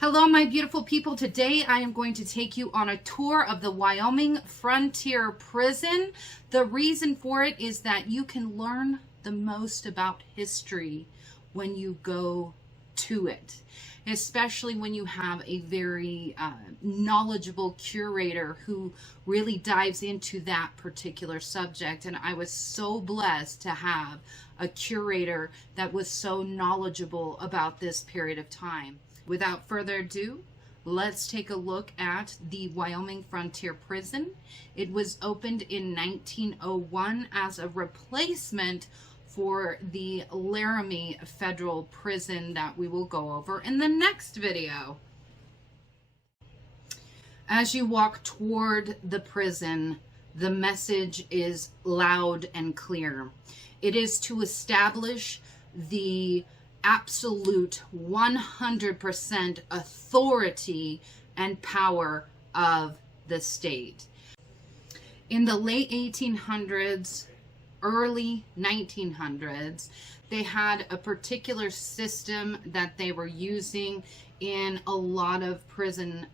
Hello, my beautiful people. Today I am going to take you on a tour of the Wyoming Frontier Prison. The reason for it is that you can learn the most about history when you go to it, especially when you have a very knowledgeable curator who really dives into that particular subject. And I was so blessed to have a curator that was so knowledgeable about this period of time. Without further ado, let's take a look at the Wyoming Frontier Prison. It was opened in 1901 as a replacement for the Laramie Federal Prison that we will go over in the next video. As you walk toward the prison, the message is loud and clear. It is to establish the absolute 100% authority and power of the state. In the late 1800s, early 1900s, they had a particular system that they were using in a lot of prison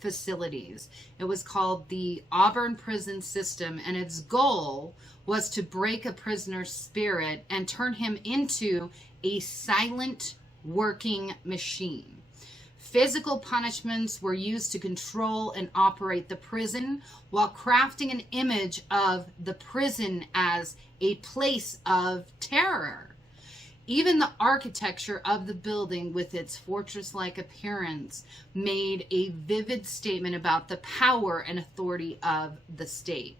facilities. It was called the Auburn prison system, and its goal was to break a prisoner's spirit and turn him into a silent working machine. Physical punishments were used to control and operate the prison while crafting an image of the prison as a place of terror. Even the architecture of the building with its fortress-like appearance made a vivid statement about the power and authority of the state.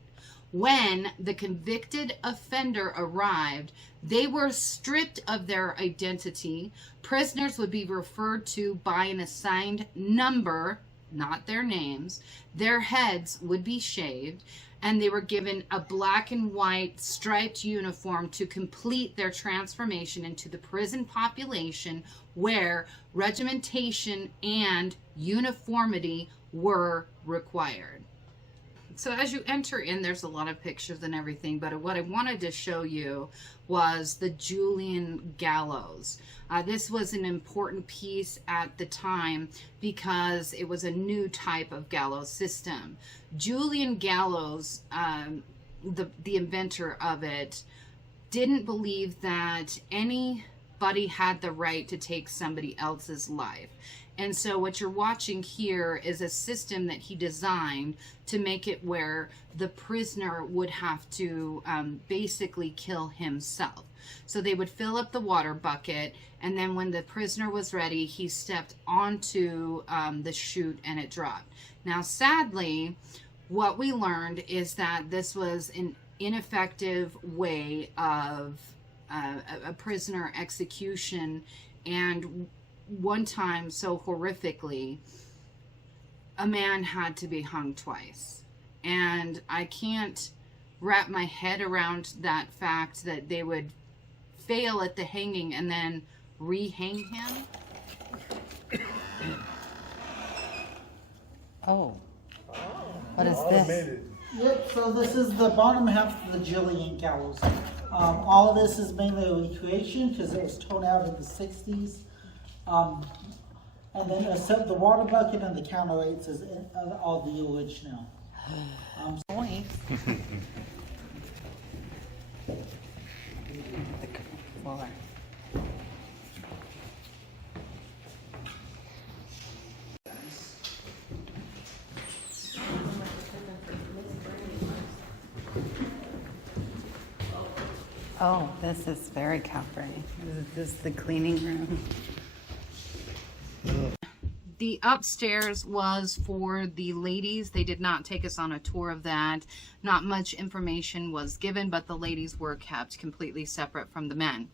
When the convicted offender arrived, they were stripped of their identity. Prisoners would be referred to by an assigned number, not their names. Their heads would be shaved, and they were given a black and white striped uniform to complete their transformation into the prison population, where regimentation and uniformity were required. So as you enter in, there's a lot of pictures and everything, but what I wanted to show you was the Julian Gallows. This was an important piece at the time because it was a new type of gallows system. Julian Gallows, the inventor of it, didn't believe that anybody had the right to take somebody else's life. And so what you're watching here is a system that he designed to make it where the prisoner would have to basically kill himself. So they would fill up the water bucket, and then when the prisoner was ready, he stepped onto the chute and it dropped. Now, sadly, what we learned is that this was an ineffective way of a prisoner execution, and one time, so horrifically, a man had to be hung twice. And I can't wrap my head around that fact that they would fail at the hanging and then re-hang him. Oh. What is this? Yep, so this is the bottom half of the Julian Gallows. All of this is mainly a recreation because it was torn out in the 60s. And then except the water bucket and the counterweights is all the original. Oh, this is very comforting. This is the cleaning room. The upstairs was for the ladies. They did not take us on a tour of that. Not much information was given, but the ladies were kept completely separate from the men.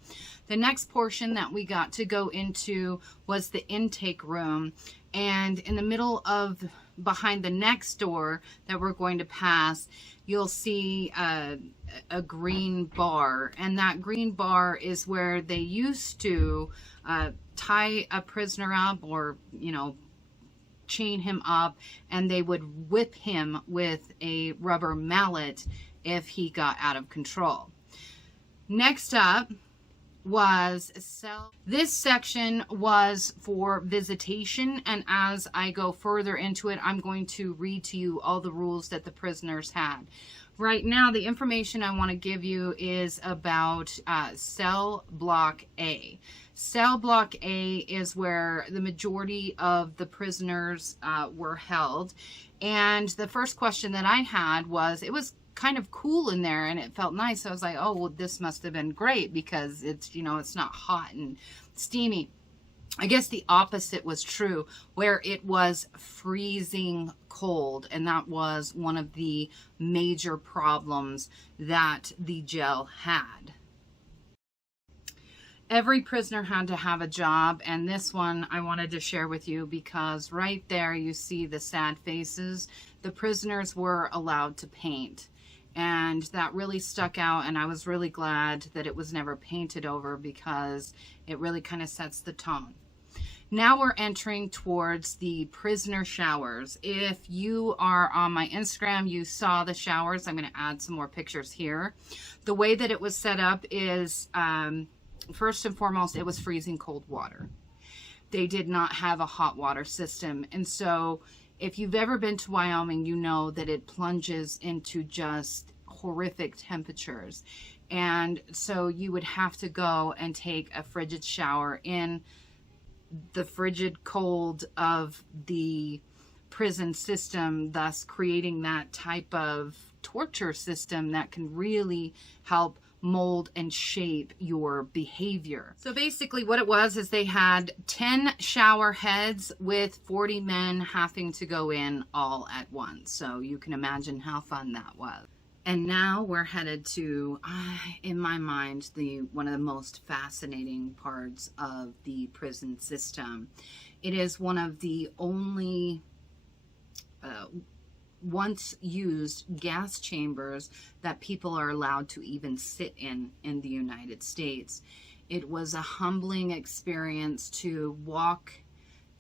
The next portion that we got to go into was the intake room. And in the middle of, behind the next door that we're going to pass, you'll see a green bar. And that green bar is where they used to tie a prisoner up, or, you know, chain him up, and they would whip him with a rubber mallet if he got out of control. Next up was this section was for visitation, and as I go further into it, I'm going to read to you all the rules that the prisoners had. Right now, the information I want to give you is about cell block A. Cell block A is where the majority of the prisoners were held. And the first question that I had was, it was kind of cool in there and it felt nice. I was like, oh, well, this must have been great because it's, you know, it's not hot and steamy. I guess the opposite was true, where it was freezing cold, and that was one of the major problems that the jail had. Every prisoner had to have a job, and this one I wanted to share with you because right there you see the sad faces. The prisoners were allowed to paint, and that really stuck out, and I was really glad that it was never painted over because it really kind of sets the tone. Now we're entering towards the prisoner showers. If you are on my Instagram, you saw the showers. I'm going to add some more pictures here. The way that it was set up is, first and foremost, it was freezing cold water. They did not have a hot water system. And so if you've ever been to Wyoming, you know that it plunges into just horrific temperatures. And so you would have to go and take a frigid shower in the frigid cold of the prison system, thus creating that type of torture system that can really help mold and shape your behavior. So basically what it was is they had 10 shower heads with 40 men having to go in all at once. So you can imagine how fun that was. And now we're headed to, in my mind, one of the most fascinating parts of the prison system. It is one of the only once used gas chambers that people are allowed to even sit in the United States. It was a humbling experience to walk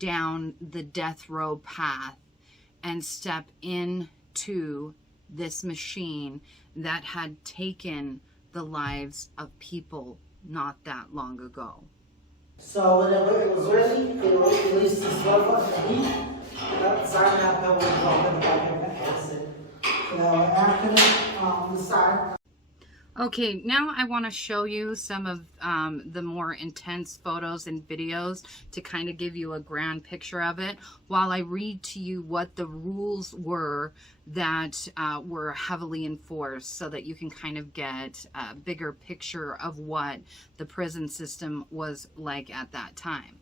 down the death row path and step into this machine that had taken the lives of people not that long ago. So whenever it was ready, they released the slug on the heat. That cyanide pebble would drop in the back of the acid. Now after the side. Okay, now I want to show you some of the more intense photos and videos to kind of give you a grand picture of it while I read to you what the rules were that were heavily enforced so that you can kind of get a bigger picture of what the prison system was like at that time.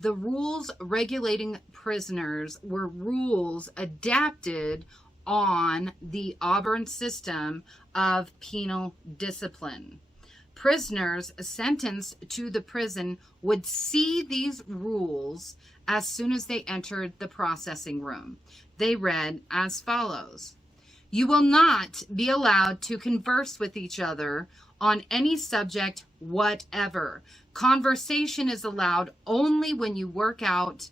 The rules regulating prisoners were rules adapted on the Auburn system of penal discipline. Prisoners sentenced to the prison would see these rules as soon as they entered the processing room. They read as follows: "You will not be allowed to converse with each other on any subject whatever. Conversation is allowed only when you work out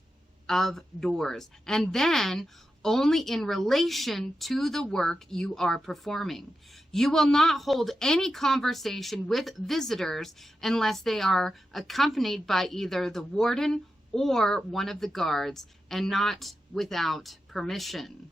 of doors, and then only in relation to the work you are performing. You will not hold any conversation with visitors unless they are accompanied by either the warden or one of the guards, and not without permission.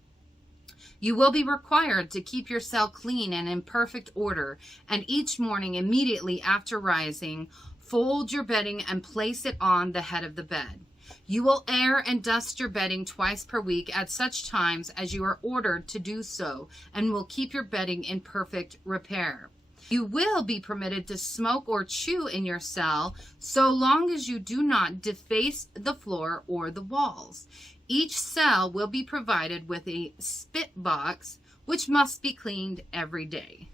You will be required to keep your cell clean and in perfect order, and each morning immediately after rising, fold your bedding and place it on the head of the bed. You will air and dust your bedding twice per week at such times as you are ordered to do so, and will keep your bedding in perfect repair. You will be permitted to smoke or chew in your cell so long as you do not deface the floor or the walls. Each cell will be provided with a spit box, which must be cleaned every day."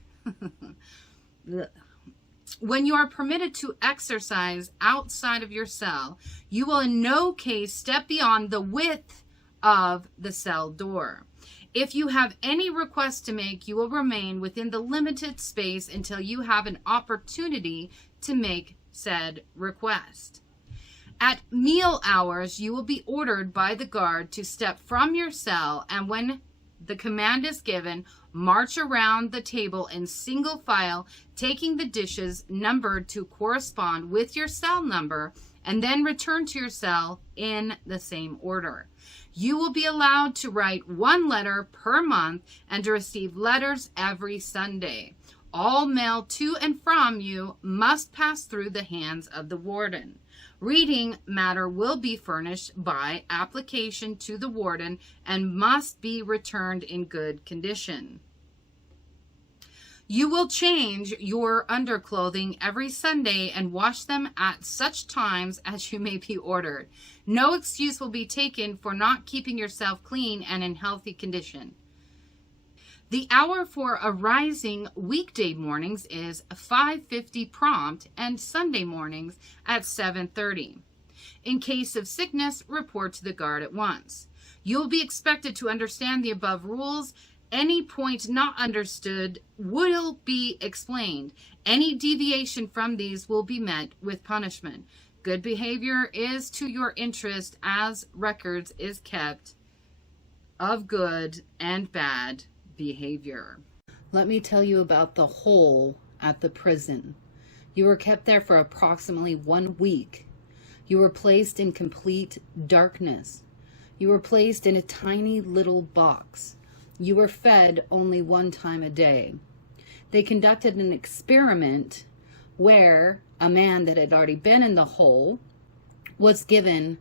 When you are permitted to exercise outside of your cell, you will in no case step beyond the width of the cell door. If you have any request to make, you will remain within the limited space until you have an opportunity to make said request. At meal hours, you will be ordered by the guard to step from your cell, and when the command is given, march around the table in single file, taking the dishes numbered to correspond with your cell number, and then return to your cell in the same order. You will be allowed to write 1 letter per month and to receive letters every Sunday. All mail to and from you must pass through the hands of the warden. Reading matter will be furnished by application to the warden and must be returned in good condition. You will change your underclothing every Sunday and wash them at such times as you may be ordered. No excuse will be taken for not keeping yourself clean and in healthy condition. The hour for arising weekday mornings is 5:50 prompt and Sunday mornings at 7:30. In case of sickness, report to the guard at once. You will be expected to understand the above rules. Any point not understood will be explained. Any deviation from these will be met with punishment. Good behavior is to your interest as records is kept of good and bad behavior. Let me tell you about the hole at the prison. You were kept there for approximately 1 week. You were placed in complete darkness. You were placed in a tiny little box. You were fed only 1 time a day. They conducted an experiment where a man that had already been in the hole was given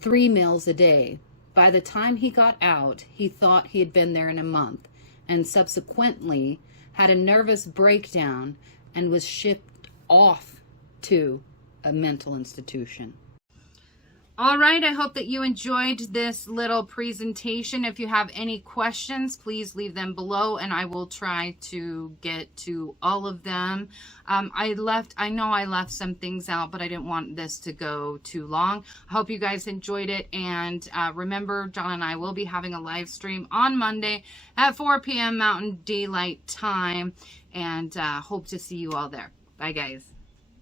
3 meals a day. By the time he got out, he thought he had been there in a month and subsequently had a nervous breakdown and was shipped off to a mental institution. All right, I hope that you enjoyed this little presentation. If you have any questions, please leave them below and I will try to get to all of them. I know I left some things out, but I didn't want this to go too long. I hope you guys enjoyed it. And remember, John and I will be having a live stream on Monday at 4 p.m. Mountain Daylight Time. And hope to see you all there. Bye, guys.